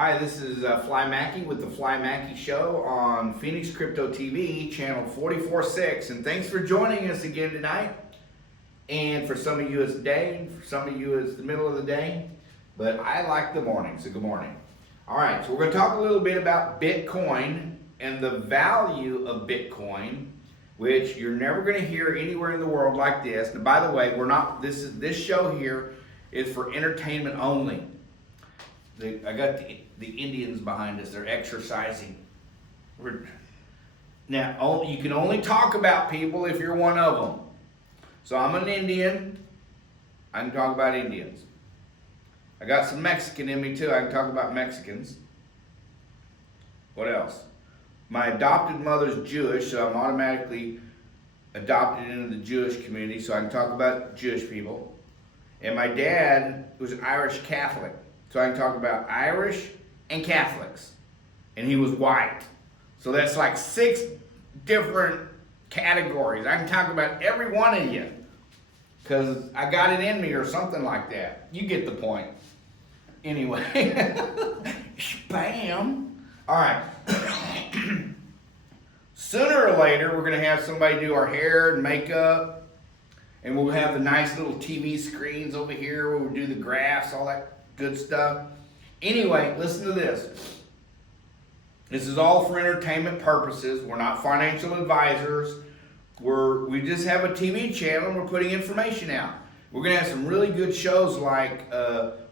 Hi, this is Fli Mackie with the Fli Mackie Show on Phoenix Crypto TV, channel 44.6, and thanks for joining us again tonight. And for some of you it's day, for some of you it's the middle of the day, but I like the morning, so good morning. All right, so we're going to talk a little bit about Bitcoin and the value of Bitcoin, which you're never going to hear anywhere in the world like this. And by the way, this show here is for entertainment only. I got the Indians behind us. They're exercising. Now, you can only talk about people if you're one of them. So I'm an Indian. I can talk about Indians. I got some Mexican in me too. I can talk about Mexicans. What else? My adopted mother's Jewish, so I'm automatically adopted into the Jewish community, so I can talk about Jewish people. And my dad was an Irish Catholic. So I can talk about Irish and Catholics. And he was white. So that's like 6 different categories. I can talk about every one of you. Because I got it in me or something like that. You get the point. Anyway. Spam. Alright. Sooner or later, we're going to have somebody do our hair and makeup. And we'll have the nice little TV screens over here where we'll do the graphs, all that good stuff. Anyway, listen to this. This is all for entertainment purposes. We're not financial advisors. We just have a TV channel and we're putting information out. We're going to have some really good shows like,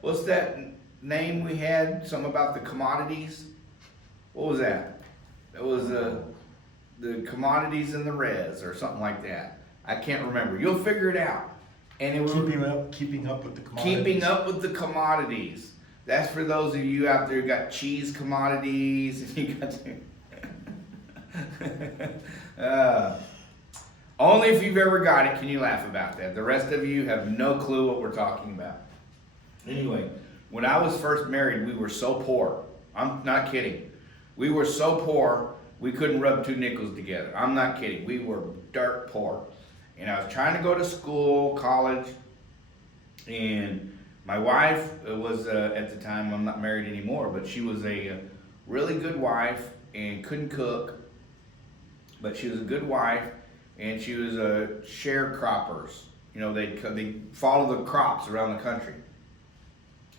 what's that name we had? Something about the commodities? What was that? It was the commodities and the res or something like that. I can't remember. You'll figure it out. And it was keeping up with the commodities. Keeping up with the commodities. That's for those of you out there who got cheese commodities. And you got only if you've ever got it can you laugh about that. The rest of you have no clue what we're talking about. Anyway, when I was first married, we were so poor. I'm not kidding. We were so poor, we couldn't rub 2 nickels together. I'm not kidding. We were dirt poor. And I was trying to go to school, college, and my wife was, at the time, I'm not married anymore, but she was a really good wife and couldn't cook, but she was a good wife, and she was a sharecroppers. You know, they follow the crops around the country.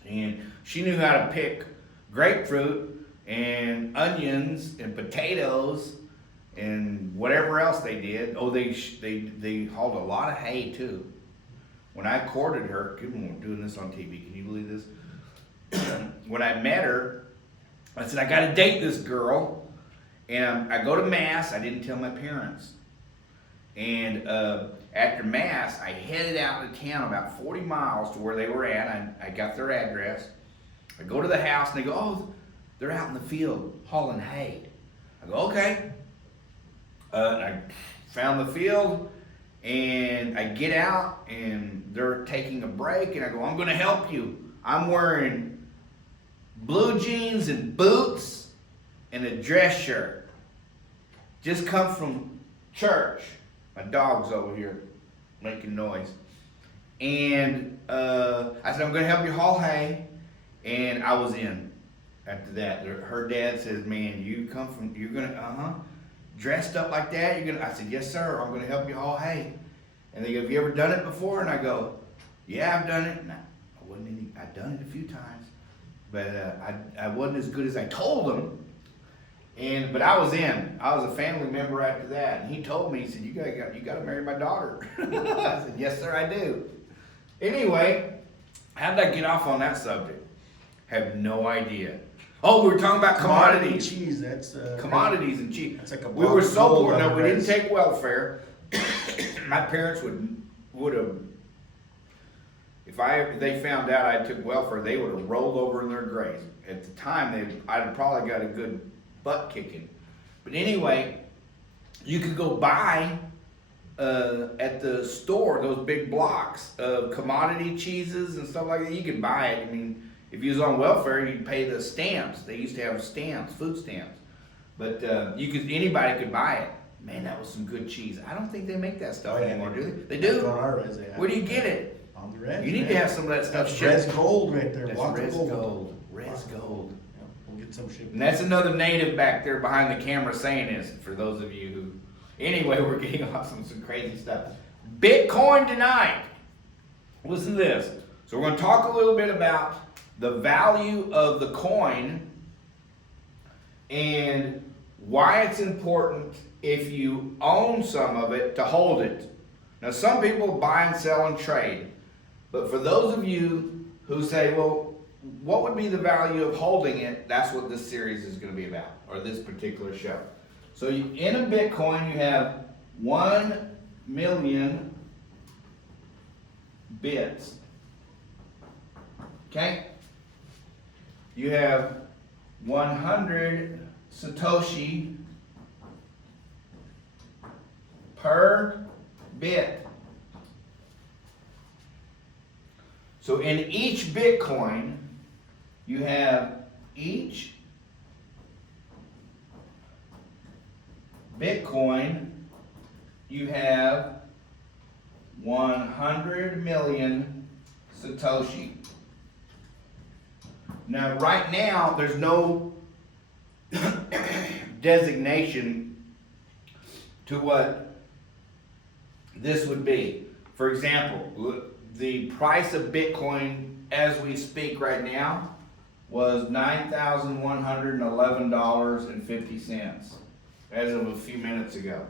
And she knew how to pick grapefruit and onions and potatoes and whatever else they did. Oh, they hauled a lot of hay too. When I courted her, we're doing this on TV, can you believe this? When I met her, I said, I gotta date this girl. And I go to Mass, I didn't tell my parents. And after Mass, I headed out into town about 40 miles to where they were at. I got their address. I go to the house and they go, oh, they're out in the field hauling hay. I go, okay. I found the field and I get out and they're taking a break and I go, I'm going to help you. I'm wearing blue jeans and boots and a dress shirt. Just come from church. My dog's over here making noise. And I said, I'm going to help you haul hay. And I was in after that. Her dad says, man, you're going to, dressed up like that? I said, yes, sir. I'm going to help you haul hay. And they go, have you ever done it before? And I go, yeah, I've done it. And I'd done it a few times, but I wasn't as good as I told them. But I was in. I was a family member after that. And he told me, he said, you got to marry my daughter. I said, yes, sir, I do. Anyway, how did I get off on that subject? Have no idea. Oh, we were talking about commodities. Cheese, that's commodities and cheese. That's like a we were so poor. No, we didn't take welfare. My parents would have, if they found out I took welfare, they would have rolled over in their graves. At the time, I'd have probably got a good butt kicking. But anyway, you could go buy at the store those big blocks of commodity cheeses and stuff like that. You could buy it. I mean, if you was on welfare, you'd pay the stamps. They used to have stamps, food stamps. But anybody could buy it. Man, that was some good cheese. I don't think they make that stuff anymore, do they? They do? Where do you get it? On the res. You need to have some of that stuff shipped. Res gold right there. That's res gold. Res gold. get some shipped. And that's another native back there behind the camera saying this, for those of you who, anyway, we're getting off some crazy stuff. Bitcoin denied. Listen to this. So we're going to talk a little bit about the value of the coin and why it's important if you own some of it to hold it. Now some people buy and sell and trade, but for those of you who say, well, what would be the value of holding it? That's what this series is going to be about, or this particular show. So in a Bitcoin, you have 1 million bits. Okay? You have 100 Satoshi per bit. So in each Bitcoin, you have each Bitcoin, you have 100 million Satoshi. Now, right now, there's no designation to what this would be. For example, the price of Bitcoin as we speak right now was $9,111.50 as of a few minutes ago.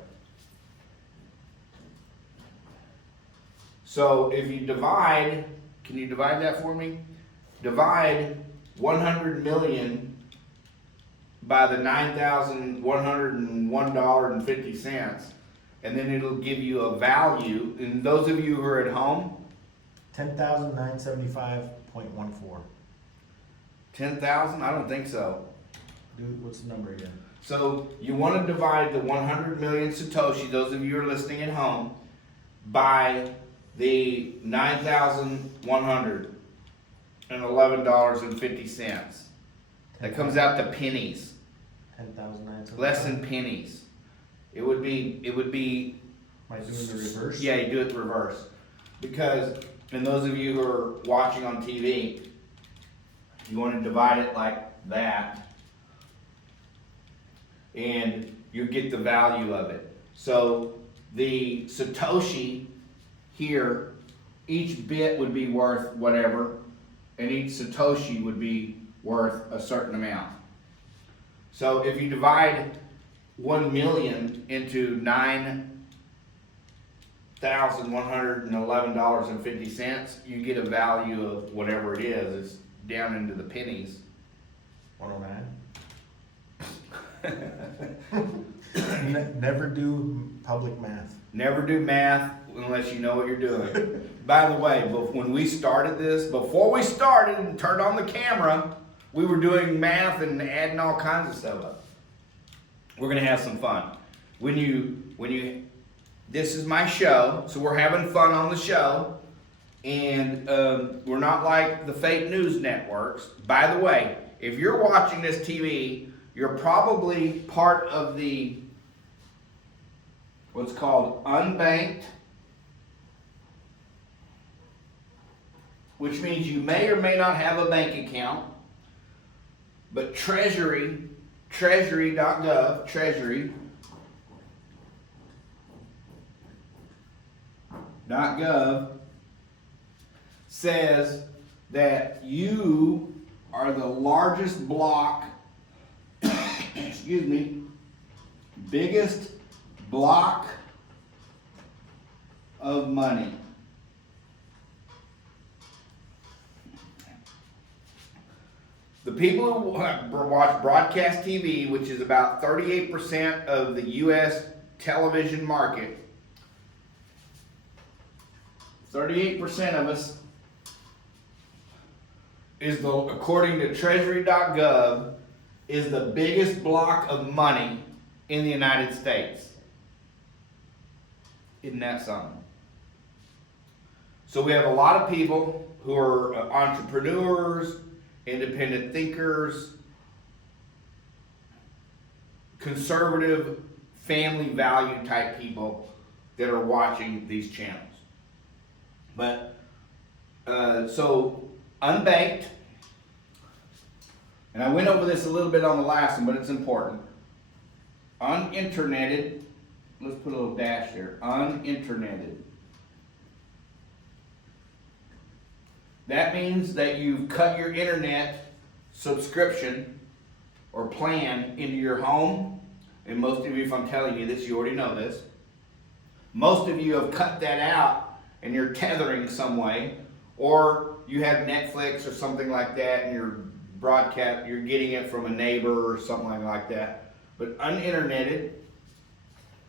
So if you divide, can you divide that for me? Divide 100 million by the $9,101.50, and then it'll give you a value. And those of you who are at home, 10,975.14. 10,000? I don't think so. Dude, what's the number again? So you want to divide the 100 million Satoshi, those of you who are listening at home, by the $9,111.50. That comes out to pennies. 10,975. Less than pennies. It would be. Am I doing the reverse? Yeah, you do it the reverse. Because, and those of you who are watching on TV, you want to divide it like that, and you get the value of it. So the Satoshi here, each bit would be worth whatever, and each Satoshi would be worth a certain amount. So if you divide 1 million into $9,111.50, you get a value of whatever it is. It's down into the pennies. 109. Never do public math. Never do math unless you know what you're doing. By the way, when we started this, before we started and turned on the camera, we were doing math and adding all kinds of stuff up. We're gonna have some fun. This is my show, so we're having fun on the show, and we're not like the fake news networks. By the way, if you're watching this TV, you're probably part of the what's called Unbanked, which means you may or may not have a bank account, but treasury.gov says that you are the largest block, biggest block of money. The people who watch broadcast TV, which is about 38% of the U.S. television market, 38% of us is according to treasury.gov, is the biggest block of money in the United States. Isn't that something? So we have a lot of people who are entrepreneurs, independent thinkers, conservative, family value type people that are watching these channels. But so Unbanked, And I went over this a little bit on the last one, but it's important. Uninterneted, let's put a little dash there, uninterneted. That means that you've cut your internet subscription or plan into your home. And most of you, if I'm telling you this, you already know this. Most of you have cut that out and you're tethering some way, or you have Netflix or something like that and you're getting it from a neighbor or something like that. But uninterneted,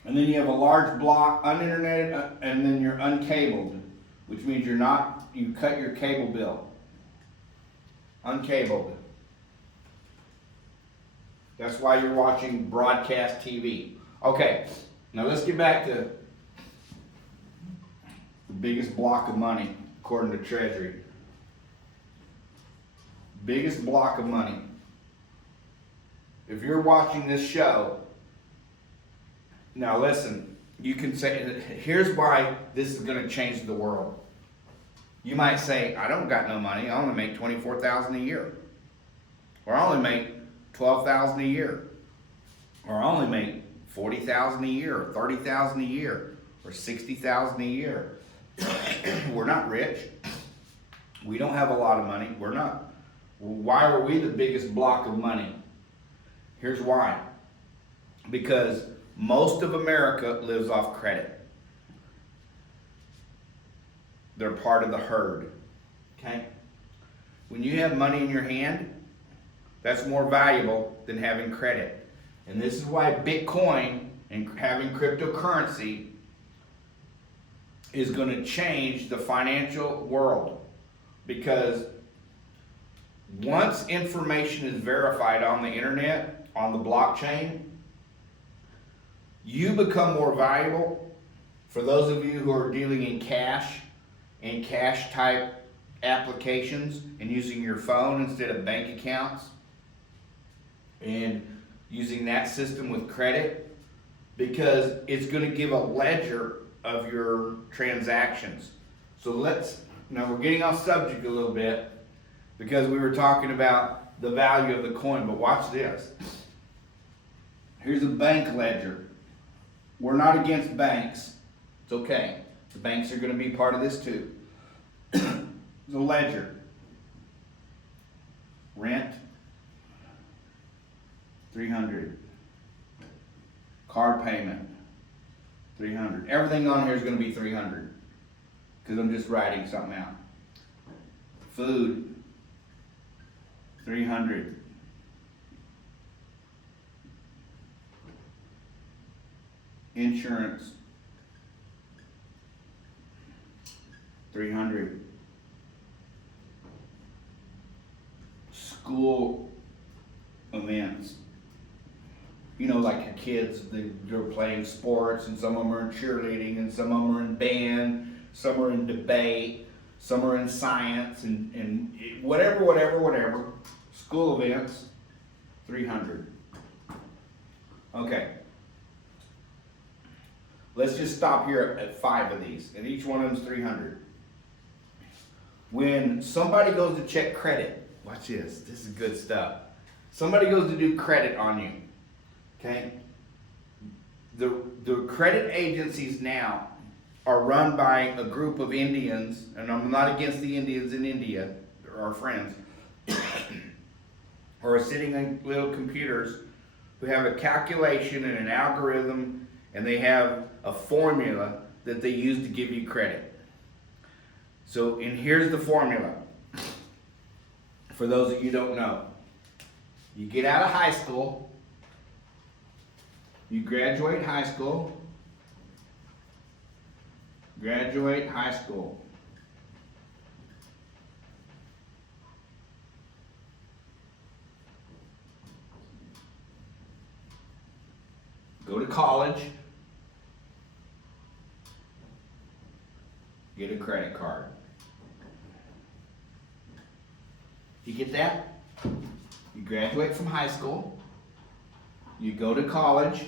and then you have a large block, uninterneted, and then you're uncabled, which means you cut your cable bill. Uncabled. That's why you're watching broadcast TV. Okay, now let's get back to the biggest block of money, according to Treasury. Biggest block of money. If you're watching this show, now listen, you can say, here's why this is going to change the world. You might say, I don't got no money, I only make $24,000 a year. Or I only make $12,000 a year. Or I only make $40,000 a year, or $30,000 a year, or $60,000 a year. We're not rich. We don't have a lot of money. We're not. Why are we the biggest block of money? Here's why. Because most of America lives off credit. They're part of the herd. Okay? When you have money in your hand, that's more valuable than having credit. And this is why Bitcoin and having cryptocurrency is going to change the financial world. Because once information is verified on the internet, on the blockchain, you become more valuable. For those of you who are dealing in cash and cash type applications and using your phone instead of bank accounts and using that system with credit, because it's going to give a ledger of your transactions. So now we're getting off subject a little bit because we were talking about the value of the coin, but watch this. Here's a bank ledger. We're not against banks. It's okay. The banks are going to be part of this too. The ledger. Rent, $300. Card payment, $300. Everything on here is going to be $300 because I'm just writing something out. Food, $300. Insurance, $300. School events. You know, like your kids, they're playing sports, and some of them are in cheerleading, and some of them are in band, some are in debate, some are in science, and whatever. School events, $300. Okay. Let's just stop here at 5 of these, and each one of them's $300. When somebody goes to check credit, watch this. This is good stuff. Somebody goes to do credit on you. Okay? The credit agencies now are run by a group of Indians, and I'm not against the Indians in India, they're our friends, who are sitting on little computers who have a calculation and an algorithm, and they have a formula that they use to give you credit. So, and here's the formula. For those of you who don't know. You get out of high school, you graduate high school, go to college, get a credit card. You get that? You graduate from high school, you go to college,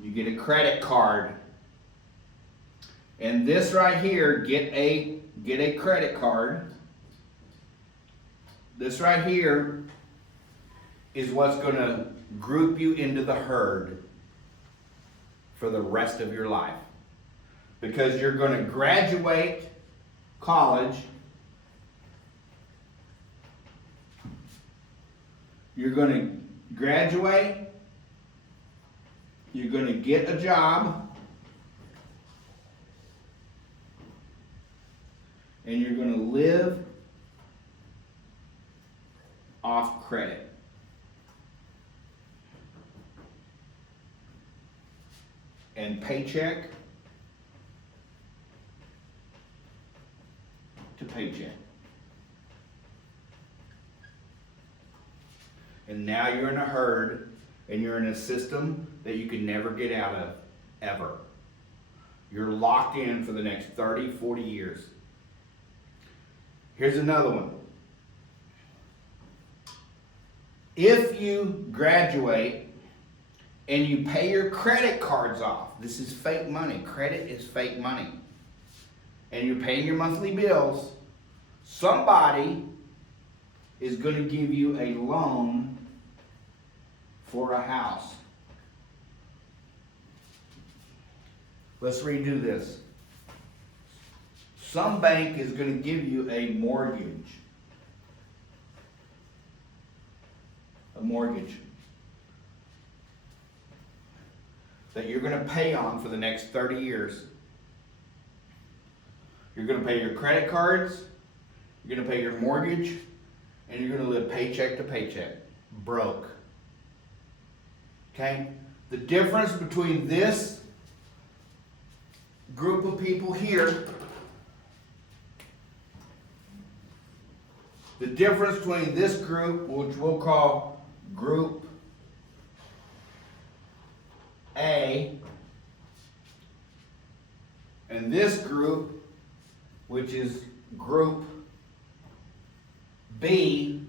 you get a credit card, and this right here, get a credit card. This right here is what's going to group you into the herd for the rest of your life. Because you're going to graduate college, you're going to graduate, you're going to get a job, and you're going to live off credit. And paycheck to paycheck. And now you're in a herd, and you're in a system that you can never get out of, ever. You're locked in for the next 30, 40 years. Here's another one. If you graduate and you pay your credit cards off, this is fake money. Credit is fake money. And you're paying your monthly bills, somebody is going to give you a loan for a house. Let's redo this. Some bank is going to give you a mortgage. A mortgage that you're going to pay on for the next 30 years. You're going to pay your credit cards, you're going to pay your mortgage, and you're going to live paycheck to paycheck, broke. Okay? The difference between this group of people here, the difference between this group, which we'll call Group A, and this group, which is Group B,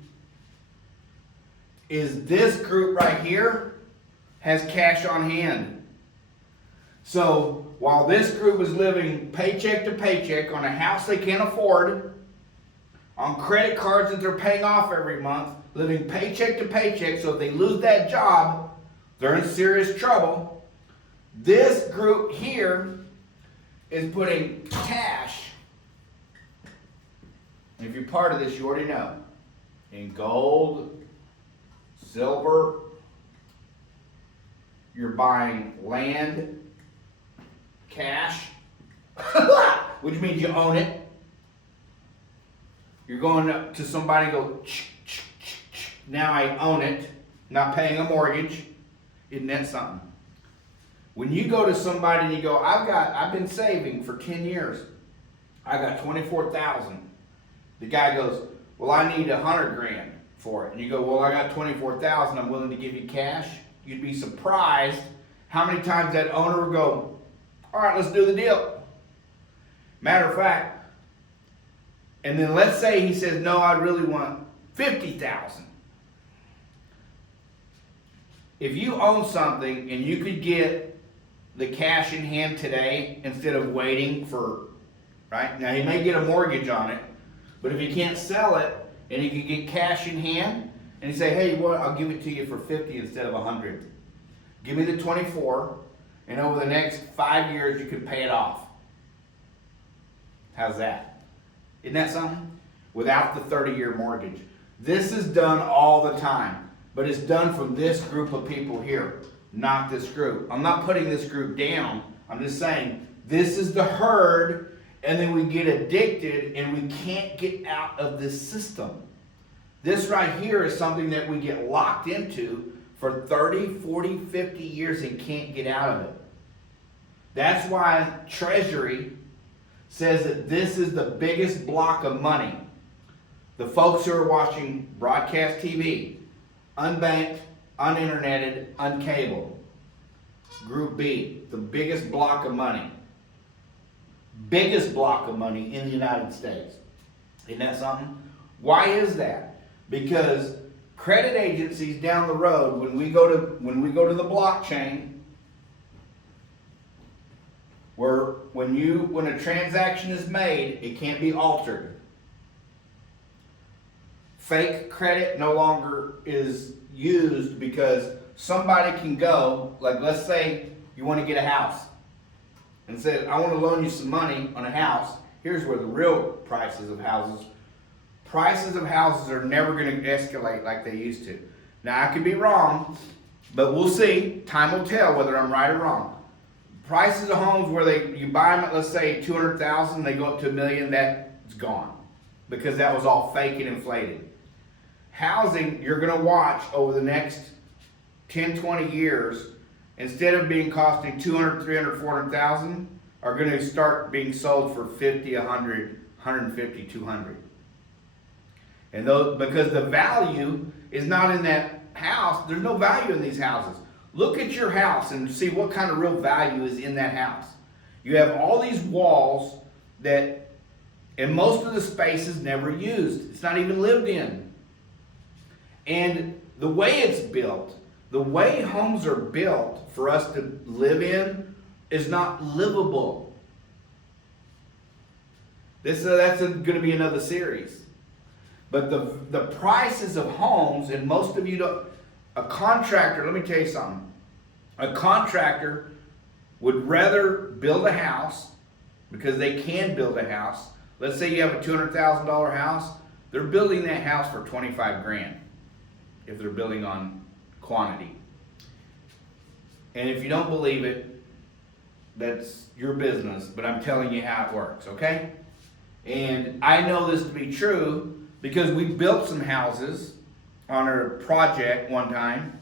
is this group right here has cash on hand. So while this group is living paycheck to paycheck on a house they can't afford, on credit cards that they're paying off every month, living paycheck to paycheck, so if they lose that job, they're in serious trouble. This group here is putting cash, and if you're part of this, you already know, in gold, silver, you're buying land, cash, which means you own it. You're going up to somebody and go, now I own it, not paying a mortgage. Isn't that something? When you go to somebody and you go, I've been saving for 10 years. I got 24,000. The guy goes, well, I need 100 grand for it. And you go, well, I got 24,000. I'm willing to give you cash. You'd be surprised how many times that owner would go, all right, let's do the deal. Matter of fact, and then let's say he says, no, I really want 50,000. If you own something and you could get the cash in hand today instead of waiting for, right? Now, you may get a mortgage on it, but if you can't sell it and you can get cash in hand and you say, hey, what? I'll give it to you for 50 instead of 100. Give me the 24, and over the next 5 years, you can pay it off. How's that? Isn't that something? Without the 30-year mortgage. This is done all the time, but it's done from this group of people here, not this group. I'm not putting this group down. I'm just saying this is the herd, and then we get addicted and we can't get out of this system. This right here is something that we get locked into for 30, 40, 50 years and can't get out of it. That's why Treasury says that this is the biggest block of money. The folks who are watching broadcast TV, unbanked, uninterneted, uncabled. Group B, the biggest block of money. Biggest block of money in the United States. Isn't that something? Why is that? Because credit agencies down the road, when we go to the blockchain, where when a transaction is made, it can't be altered. Fake credit no longer is used because somebody can go, like let's say you want to get a house and say, I want to loan you some money on a house. Here's where the real prices of houses are never going to escalate like they used to. Now I could be wrong, but we'll see. Time will tell whether I'm right or wrong. Prices of homes where you buy them at, let's say, $200,000, they go up to $1 million, that's gone. Because that was all fake and inflated. Housing, you're gonna watch over the next 10, 20 years, instead of being costing 200, 300, 400,000, are gonna start being sold for 50, 100, 150, 200. And those, because the value is not in that house, there's no value in these houses. Look at your house and see what kind of real value is in that house. You have all these walls that, and most of the space is never used. It's not even lived in. And the way it's built, the way homes are built for us to live in is not livable. That's going to be another series. But the prices of homes, and most of you don't, a contractor, let me tell you something. A contractor would rather build a house because they can build a house. Let's say you have a $200,000 house. They're building that house for 25 grand if they're building on quantity. And if you don't believe it, that's your business, but I'm telling you how it works, okay? And I know this to be true because we built some houses on a project one time,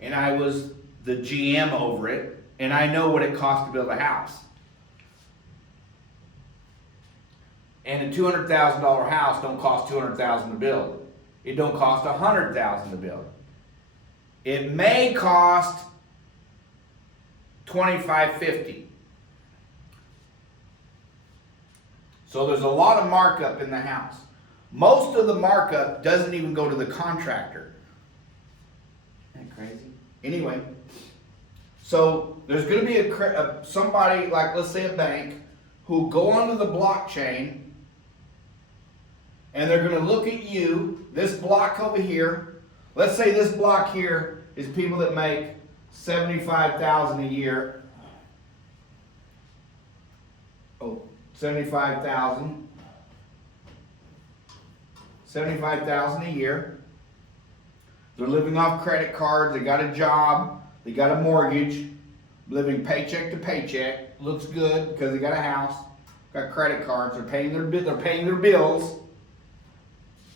and I was the GM over it, and I know what it costs to build a house. And a $200,000 house don't cost $200,000 to build. It don't cost $100,000 to build. It may cost $25,000-$50,000. So there's a lot of markup in the house. Most of the markup doesn't even go to the contractor. Isn't that crazy? Anyway, so there's going to be somebody, like let's say a bank, who go onto the blockchain, and they're going to look at you, this block over here. Let's say this block here is people that make $75,000 a year. Oh, $75,000 a year. They're living off credit cards. They got a job. They got a mortgage. Living paycheck to paycheck. Looks good because they got a house. Got credit cards. They're paying their bills.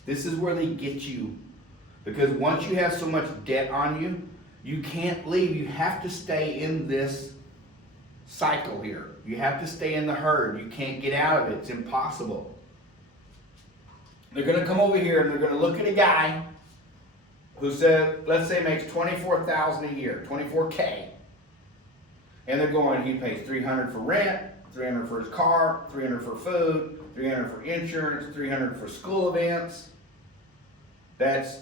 This is where they get you. Because once you have so much debt on you, you can't leave. You have to stay in this cycle here. You have to stay in the herd. You can't get out of it. It's impossible. They're going to come over here and they're going to look at a guy who said, let's say makes $24,000 a year, $24K. And they're going, he pays $300 for rent, $300 for his car, $300 for food, $300 for insurance, $300 for school events. That's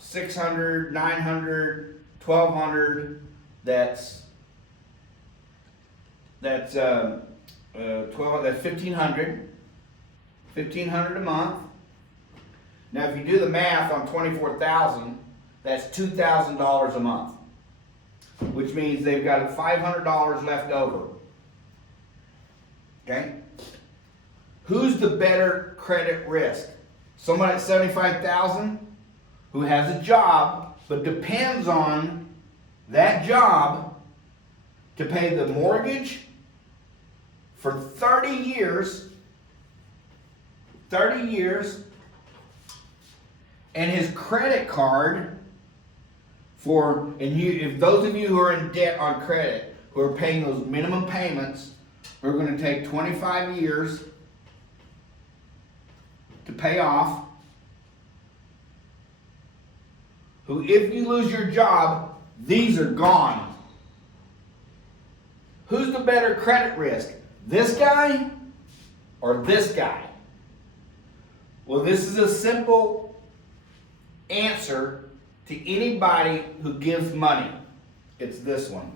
$600, $900, $1,200. That's $1,500. $1,500 a month. Now, if you do the math on $24,000, that's $2,000 a month, which means they've got $500 left over. Okay? Who's the better credit risk? Someone at $75,000 who has a job but depends on that job to pay the mortgage for 30 years. 30 years, and his credit card for, if those of you who are in debt on credit, who are paying those minimum payments, are going to take 25 years to pay off, who, if you lose your job, these are gone. Who's the better credit risk? This guy or this guy? Well, this is a simple answer to anybody who gives money. It's this one.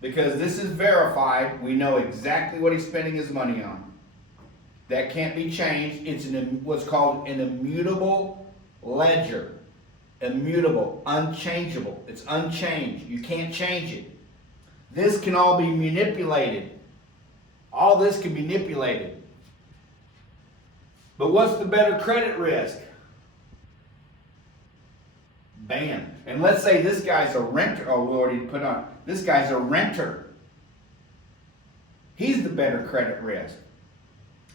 Because this is verified, we know exactly what he's spending his money on. that can't be changed. It's what's called an immutable ledger. Immutable, unchangeable. It's unchanged. You can't change it. This can all be manipulated. All this can be manipulated. But what's the better credit risk? Bam. And let's say this guy's a renter. Oh, we already put on. This guy's a renter. He's the better credit risk.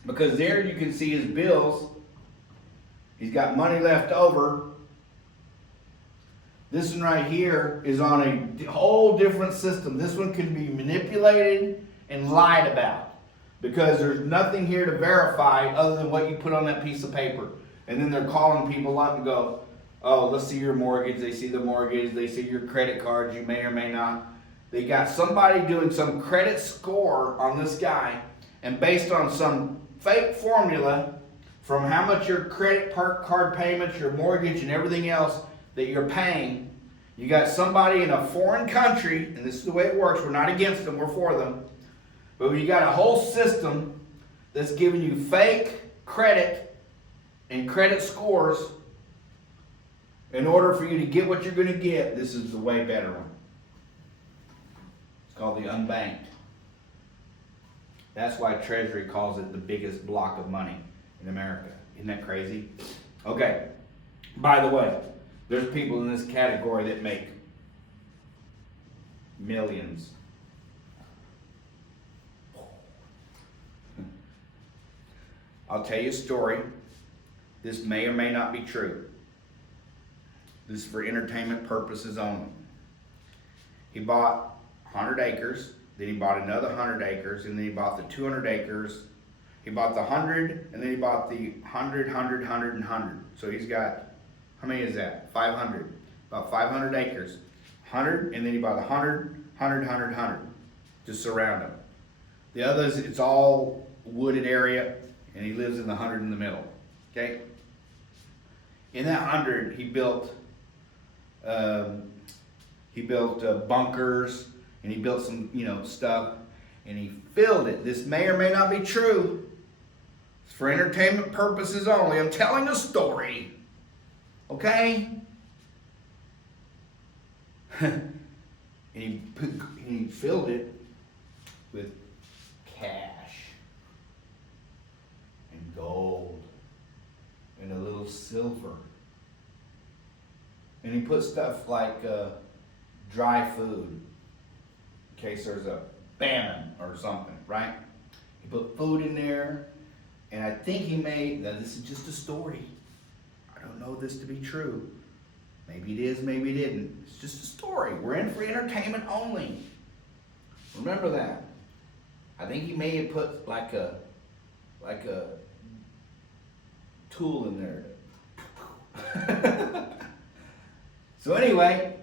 Because there you can see his bills. He's got money left over. This one right here is on a whole different system. This one can be manipulated and lied about. Because there's nothing here to verify other than what you put on that piece of paper. And then they're calling people up and go, oh, let's see your mortgage. They see the mortgage. They see your credit cards. You may or may not. They got somebody doing some credit score on this guy. And based on some fake formula from how much your credit card payments, your mortgage, and everything else that you're paying, you got somebody in a foreign country, and this is the way it works. We're not against them. We're for them. But you got a whole system that's giving you fake credit and credit scores in order for you to get what you're going to get. This is the way better one. It's called the Unbanked. That's why Treasury calls it the biggest block of money in America. Isn't that crazy? Okay. By the way, there's people in this category that make millions. I'll tell you a story. This may or may not be true. This is for entertainment purposes only. He bought 100 acres, then he bought another 100 acres, and then he bought the 200 acres. He bought the 100, and then he bought the 100, 100, 100, and 100. So he's got, how many is that? 500. About 500 acres. 100, and then he bought 100, 100, 100, 100. Just surround them. The others, it's all wooded area, and he lives in the 100 in the middle. Okay? In that 100, he built bunkers, and he built some, stuff, and he filled it. This may or may not be true. It's for entertainment purposes only. I'm telling a story. Okay? and he filled it with cash and gold and a little silver. And he put stuff like dry food in case there's a famine or something, right? He put food in there, and I think he made, now this is just a story. I don't know this to be true. Maybe it is, maybe it isn't. It's just a story. We're in for entertainment only. Remember that. I think he may have put like a tool in there. So anyway,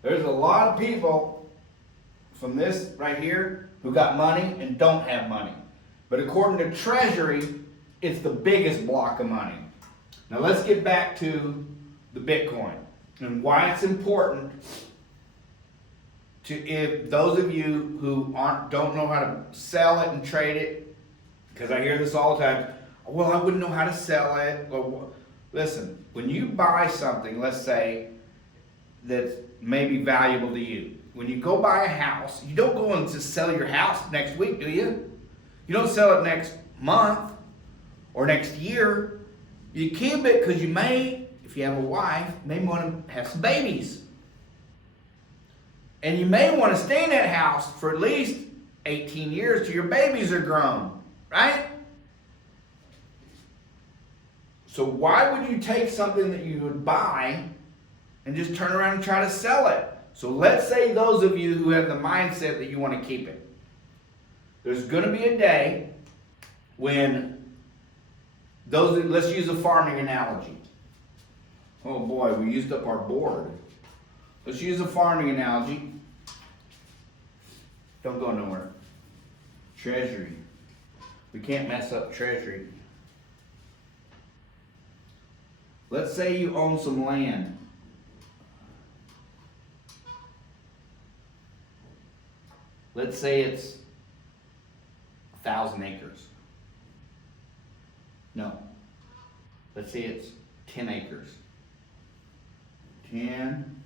there's a lot of people from this right here who got money and don't have money. But according to Treasury, it's the biggest block of money. Now let's get back to the Bitcoin and why it's important to, if those of you who don't know how to sell it and trade it, because I hear this all the time, well, I wouldn't know how to sell it. Well, listen, when you buy something, let's say, that's maybe valuable to you. When you go buy a house, you don't go and just sell your house next week, do you? You don't sell it next month or next year. You keep it because you may, if you have a wife, may want to have some babies. And you may want to stay in that house for at least 18 years till your babies are grown, right? So why would you take something that you would buy and just turn around and try to sell it? So let's say those of you who have the mindset that you want to keep it. There's going to be a day when let's use a farming analogy. Oh boy, we used up our board. Let's use a farming analogy. Don't go nowhere. Treasury. We can't mess up Treasury. Let's say you own some land. Let's say it's 1,000 acres. No. Let's say it's 10 acres. 10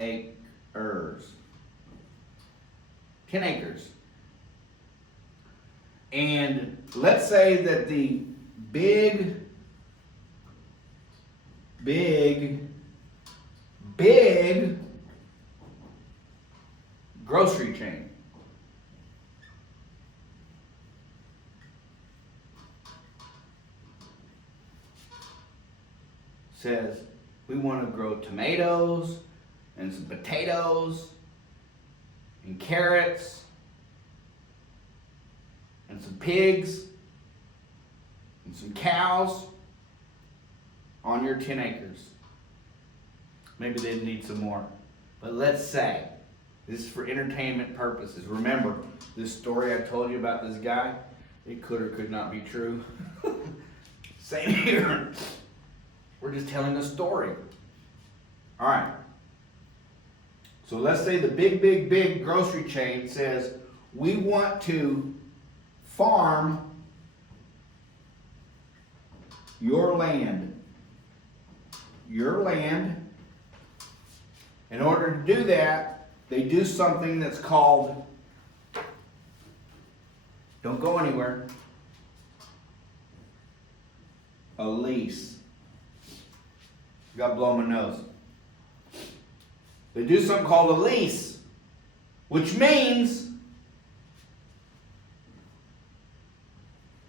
acres. 10 acres. And let's say that the big grocery chain says we want to grow tomatoes and some potatoes and carrots and some pigs and some cows on your 10 acres. Maybe they need some more. But let's say, this is for entertainment purposes. Remember, this story I told you about this guy, it could or could not be true. Same here. We're just telling a story. All right. So let's say the big grocery chain says, we want to farm your land. In order to do that, they do something that's called, don't go anywhere, a lease. You gotta blow my nose. They do something called a lease, which means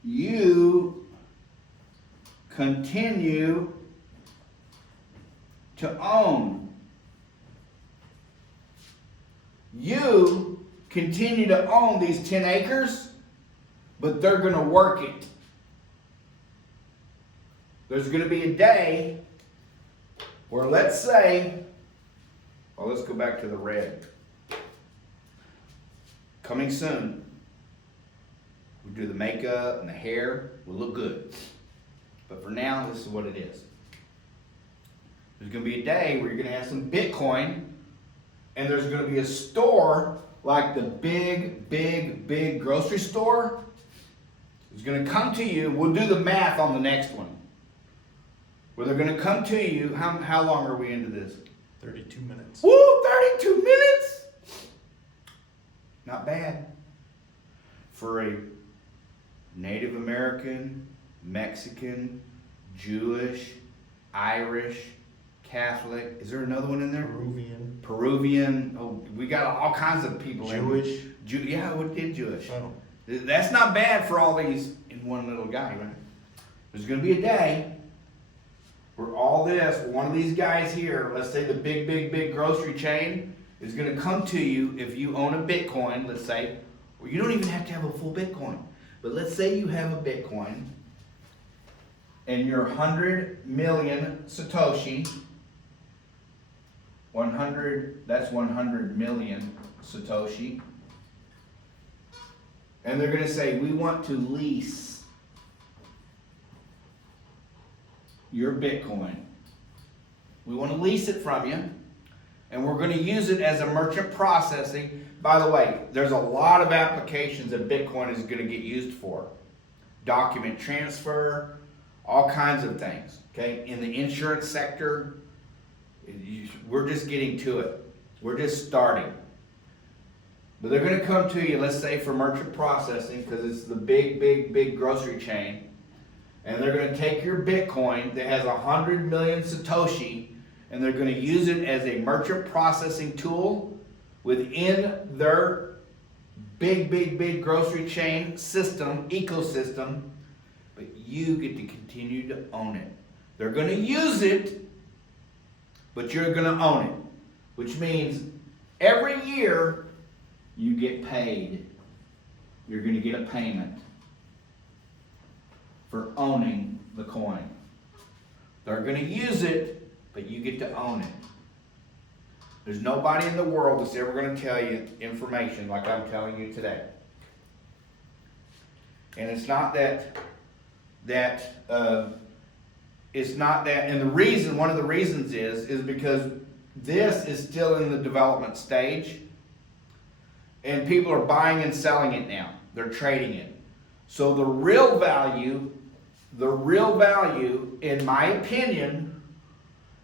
you continue to own. You continue to own these 10 acres, but they're going to work it. There's going to be a day where, let's say, well, let's go back to the red. Coming soon. We do the makeup and the hair. We'll look good. But for now, this is what it is. There's going to be a day where you're going to have some Bitcoin, and there's going to be a store like the big grocery store. It's going to come to you. We'll do the math on the next one. Where they're going to come to you. How long are we into this? 32 minutes. Woo, 32 minutes? Not bad. For a Native American, Mexican, Jewish, Irish, Catholic. Is there another one in there? Peruvian. Oh, we got all kinds of people. Jewish. Yeah, we did Jewish. Oh. That's not bad for all these in one little guy, right? There's going to be a day where all this, one of these guys here, let's say the big grocery chain, is going to come to you if you own a Bitcoin, let's say, or you don't even have to have a full Bitcoin. But let's say you have a Bitcoin and you're 100 million Satoshi. 100 million Satoshi. And they're going to say, we want to lease your Bitcoin. We want to lease it from you. And we're going to use it as a merchant processing. By the way, there's a lot of applications that Bitcoin is going to get used for. Document transfer, all kinds of things. Okay, in the insurance sector, we're just getting to it. We're just starting. But they're going to come to you, let's say for merchant processing, because it's the big grocery chain. And they're going to take your Bitcoin that has 100 million Satoshi, and they're going to use it as a merchant processing tool within their big grocery chain system, ecosystem. But you get to continue to own it. They're going to use it, but you're going to own it. Which means every year you get paid. You're going to get a payment for owning the coin. They're going to use it, but you get to own it. There's nobody in the world that's ever going to tell you information like I'm telling you today. And it's not and the reason, one of the reasons is because this is still in the development stage, and people are buying and selling it now. They're trading it. So the real value The real value, in my opinion,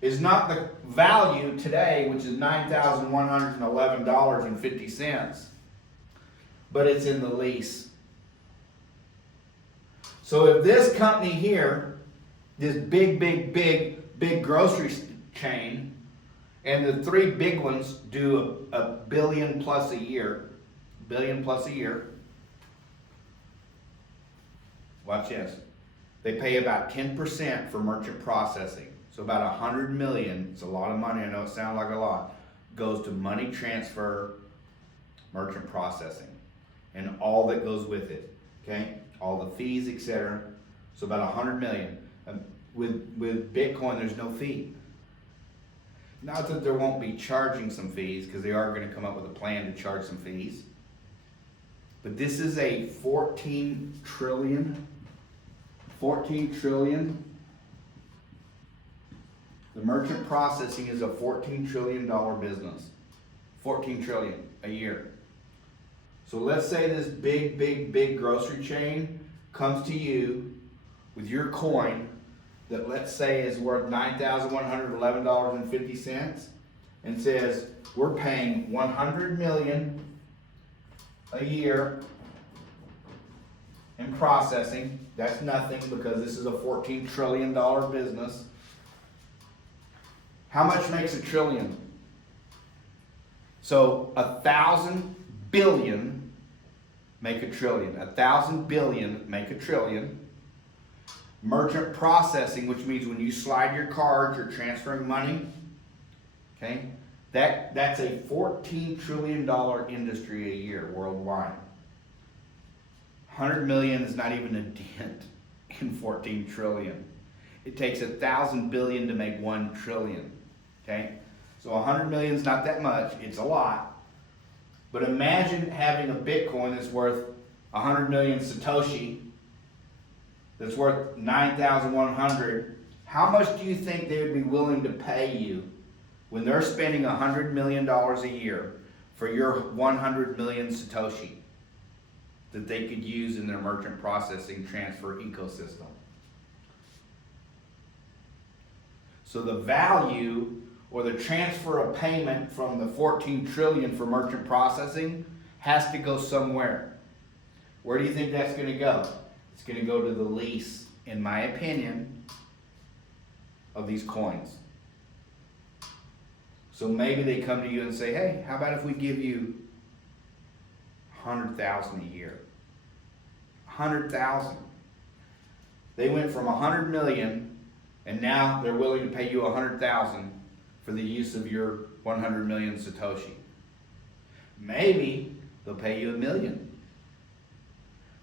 is not the value today, which is $9,111.50, but it's in the lease. So if this company here, this big grocery chain, and the three big ones do a billion plus a year, watch this. They pay about 10% for merchant processing. So about 100 million, it's a lot of money, I know it sounds like a lot, goes to money transfer, merchant processing, and all that goes with it, okay? All the fees, etc. So about 100 million. With Bitcoin, there's no fee. Not that there won't be charging some fees, because they are going to come up with a plan to charge some fees. But this is a 14 trillion. The merchant processing is a $14 trillion business. 14 trillion a year. So let's say this big grocery chain comes to you with your coin that, let's say, is worth $9,111.50 and says, we're paying 100 million a year in processing. That's nothing, because this is a $14 trillion business. How much makes a trillion? So 1,000 billion make a trillion. 1,000 billion make a trillion. Merchant processing, which means when you slide your cards, you're transferring money. Okay, that's a $14 trillion industry a year worldwide. 100 million is not even a dent in 14 trillion. It takes 1,000 billion to make 1 trillion. Okay, so 100 million is not that much. It's a lot. But imagine having a Bitcoin that's worth 100 million Satoshi, that's worth 9,100. How much do you think they would be willing to pay you when they're spending $100 million a year for your 100 million Satoshi that they could use in their merchant processing transfer ecosystem? So the value, or the transfer of payment from the 14 trillion for merchant processing, has to go somewhere. Where do you think that's going to go? It's going to go to the lease, in my opinion, of these coins. So maybe they come to you and say, hey, how about if we give you 100,000 a year? 100,000. They went from 100 million, and now they're willing to pay you 100,000 for the use of your 100 million Satoshi. Maybe they'll pay you $1 million.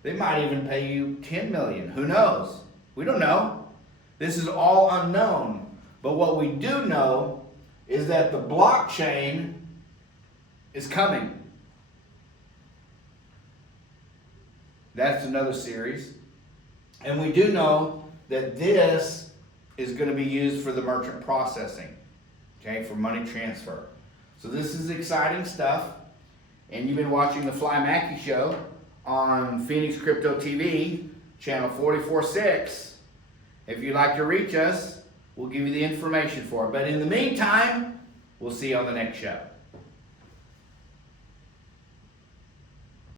They might even pay you 10 million. Who knows? We don't know. This is all unknown. But what we do know is that the blockchain is coming. That's another series. And we do know that this is going to be used for the merchant processing, okay, for money transfer. So this is exciting stuff. And you've been watching the Fli Mackie Show on Phoenix Crypto TV, channel 44.6. If you'd like to reach us, we'll give you the information for it. But in the meantime, we'll see you on the next show.